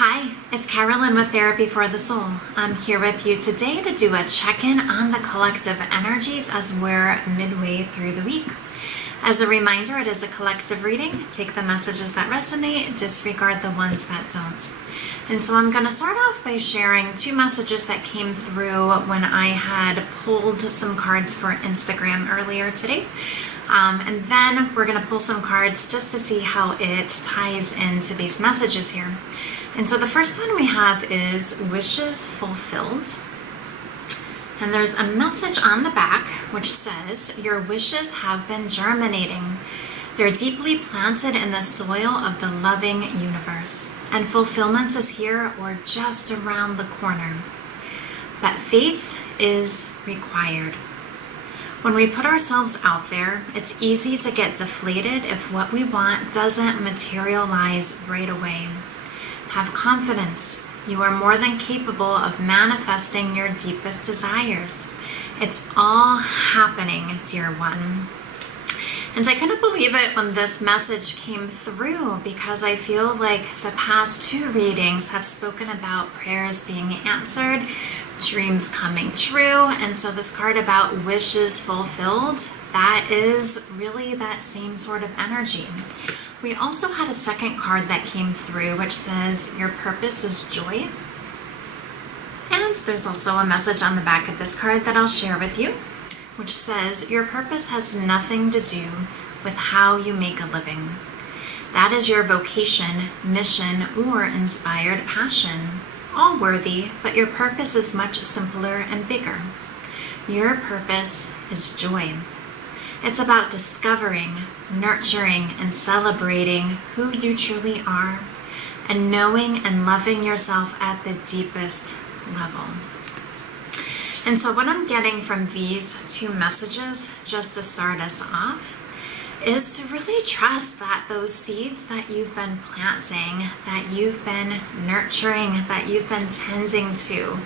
Hi, it's Carolyn with Therapy for the Soul. I'm here with you today to do a check-in on the collective energies as we're midway through the week. As a reminder, it is a collective reading. Take the messages that resonate, disregard the ones that don't. And so I'm going to start off by sharing two messages that came through when I had pulled some cards for Instagram earlier today. And then we're going to pull some cards just to see how it ties into these messages here. And so the first one we have is Wishes Fulfilled. And there's a message on the back which says, your wishes have been germinating. They're deeply planted in the soil of the loving universe. And fulfillment is here or just around the corner. But faith is required. When we put ourselves out there, it's easy to get deflated if what we want doesn't materialize right away. Have confidence. You are more than capable of manifesting your deepest desires. It's all happening, dear one. And I couldn't believe it when this message came through because I feel like the past two readings have spoken about prayers being answered, dreams coming true, and so this card about wishes fulfilled, that is really that same sort of energy. We also had a second card that came through which says, your purpose is joy. And there's also a message on the back of this card that I'll share with you, which says, your purpose has nothing to do with how you make a living. That is your vocation, mission, or inspired passion. All worthy, but your purpose is much simpler and bigger. Your purpose is joy. It's about discovering, nurturing, and celebrating who you truly are, and knowing and loving yourself at the deepest level. And so what I'm getting from these two messages, just to start us off, is to really trust that those seeds that you've been planting, that you've been nurturing, that you've been tending to,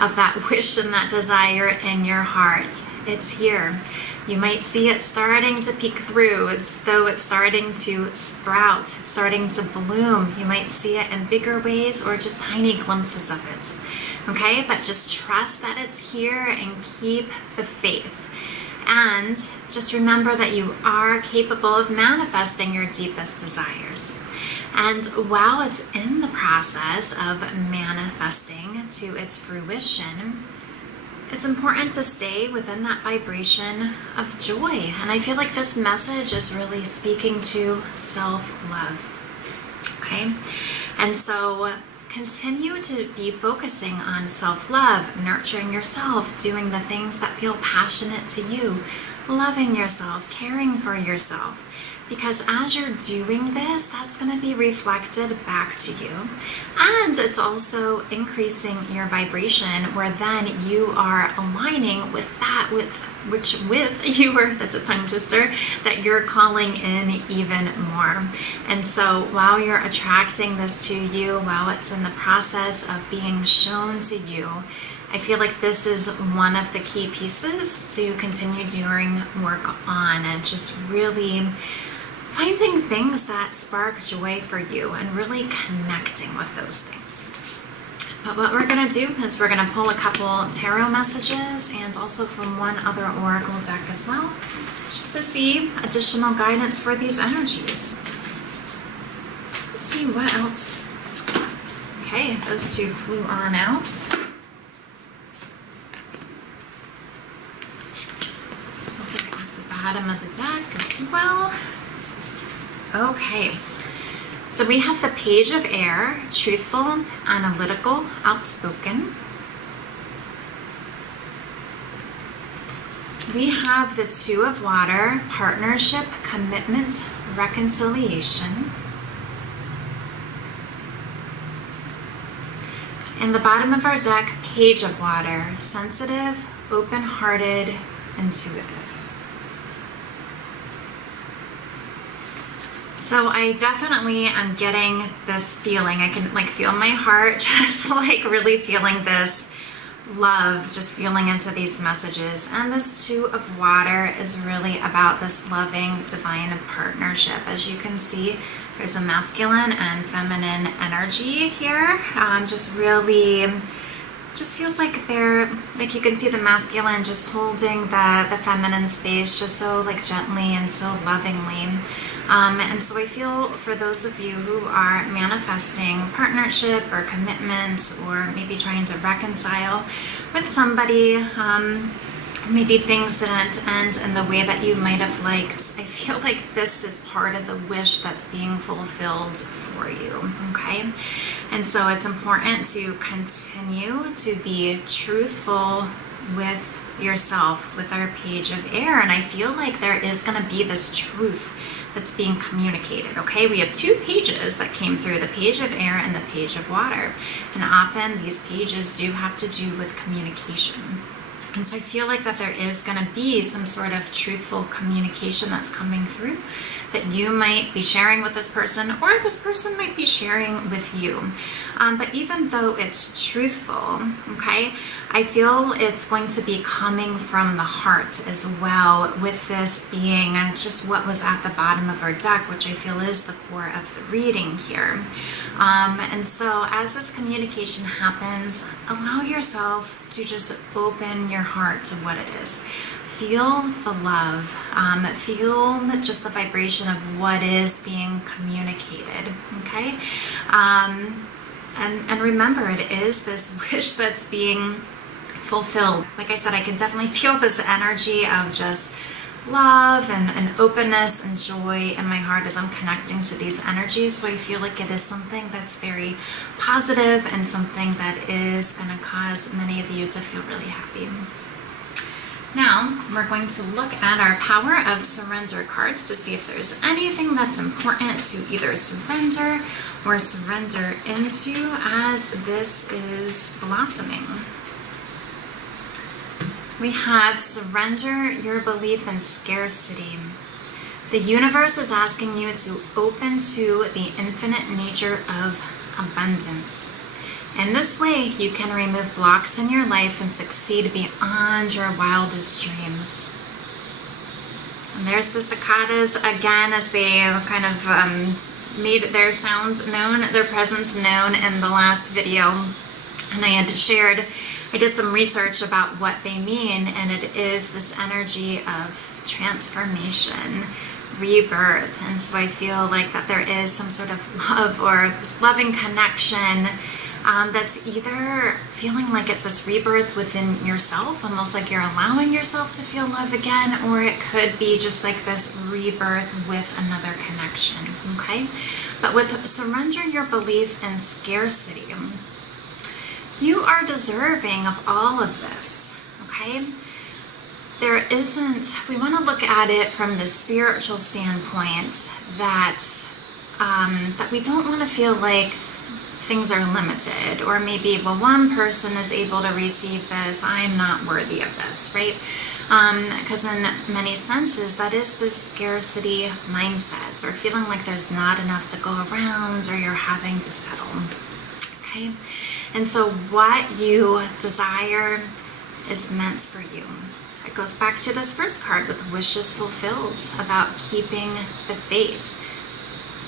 of that wish and that desire in your heart, it's here. You might see it starting to peek through. It's though it's starting to sprout. It's starting to bloom. You might see it in bigger ways or just tiny glimpses of it. Okay, but just trust that it's here and keep the faith. And just remember that you are capable of manifesting your deepest desires. And while it's in the process of manifesting to its fruition, it's important to stay within that vibration of joy. And I feel like this message is really speaking to self-love. Okay? And so continue to be focusing on self-love, nurturing yourself, doing the things that feel passionate to you, loving yourself, caring for yourself. Because as you're doing this, that's going to be reflected back to you. And it's also increasing your vibration where then you are aligning with that, that's a tongue twister, that you're calling in even more. And so while you're attracting this to you, while it's in the process of being shown to you, I feel like this is one of the key pieces to continue doing work on and just really finding things that spark joy for you and really connecting with those things. But what we're going to do is we're going to pull a couple tarot messages and also from one other oracle deck as well, just to see additional guidance for these energies. So let's see what else. Okay, those two flew on out. Let's look at the bottom of the deck as well. Okay, so we have the Page of Air, truthful, analytical, outspoken. We have the Two of Water, partnership, commitment, reconciliation. And the bottom of our deck, Page of Water, sensitive, open-hearted, intuitive. So I definitely am getting this feeling. I can feel my heart just really feeling this love, just feeling into these messages. And this Two of Water is really about this loving divine partnership. As you can see, There's a masculine and feminine energy here. Just really, just feels like they're, like you can see the masculine just holding the feminine's face just so like gently and so lovingly. And so I feel for those of you who are manifesting partnership or commitments, or maybe trying to reconcile with somebody, maybe things didn't end in the way that you might have liked. I feel like this is part of the wish that's being fulfilled for you, okay? And so it's important to continue to be truthful with yourself with our page of air. And I feel like there is going to be this truth that's being communicated, okay? We have two pages that came through, the page of air and the page of water. And often these pages do have to do with communication. And so I feel like that there is going to be some sort of truthful communication that's coming through that you might be sharing with this person, or this person might be sharing with you. But even though it's truthful, okay, I feel it's going to be coming from the heart as well, with this being just what was at the bottom of our deck, which I feel is the core of the reading here. And so as this communication happens, allow yourself to just open your heart to what it is. Feel the love, feel just the vibration of what is being communicated, okay? And remember, it is this wish that's being fulfilled. Like I said, I can definitely feel this energy of just love and openness and joy in my heart as I'm connecting to these energies. So I feel like it is something that's very positive and something that is going to cause many of you to feel really happy. Now, we're going to look at our Power of Surrender cards to see if there's anything that's important to either surrender or surrender into as this is blossoming. We have surrender your belief in scarcity. The universe is asking you to open to the infinite nature of abundance. In this way, you can remove blocks in your life and succeed beyond your wildest dreams. And there's the cicadas again as they kind of made their sounds known, their presence known in the last video. And I did some research about what they mean, and it is this energy of transformation, rebirth. And so I feel like that there is some sort of love or this loving connection that's either feeling like it's this rebirth within yourself, almost like you're allowing yourself to feel love again, or it could be just like this rebirth with another connection, okay? But with surrender your belief in scarcity, you are deserving of all of this, okay? We want to look at it from the spiritual standpoint that we don't want to feel like things are limited, or maybe, well, one person is able to receive this, I'm not worthy of this, right? Because in many senses, that is this scarcity mindset, or feeling like there's not enough to go around, or you're having to settle, okay? And so what you desire is meant for you. It goes back to this first card with wishes fulfilled, about keeping the faith.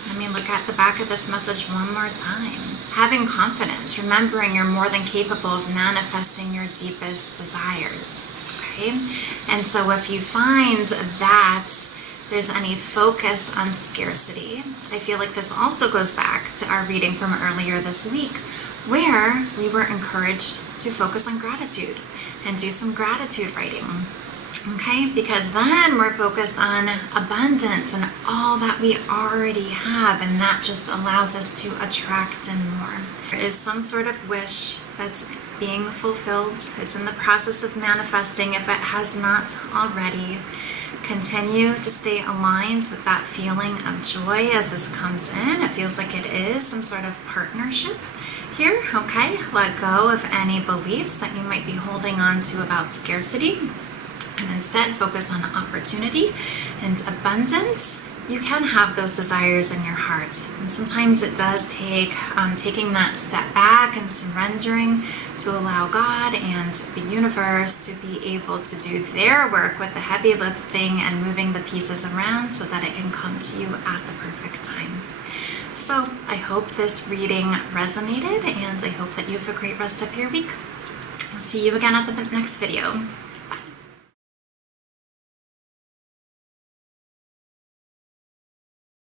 Let me look at the back of this message one more time. Having confidence, remembering you're more than capable of manifesting your deepest desires. Okay? And so if you find that there's any focus on scarcity, I feel like this also goes back to our reading from earlier this week, where we were encouraged to focus on gratitude and do some gratitude writing. Okay, because then we're focused on abundance and all that we already have, and that just allows us to attract in more. There is some sort of wish that's being fulfilled. It's in the process of manifesting if it has not already. Continue to stay aligned with that feeling of joy as this comes in. It feels like it is some sort of partnership here, okay? Let go of any beliefs that you might be holding on to about scarcity, and instead focus on opportunity and abundance. You can have those desires in your heart, and sometimes it does take taking that step back and surrendering to allow God and the universe to be able to do their work with the heavy lifting and moving the pieces around so that it can come to you at the perfect time. So I hope this reading resonated, and I hope that you have a great rest of your week. I'll see you again at the next video.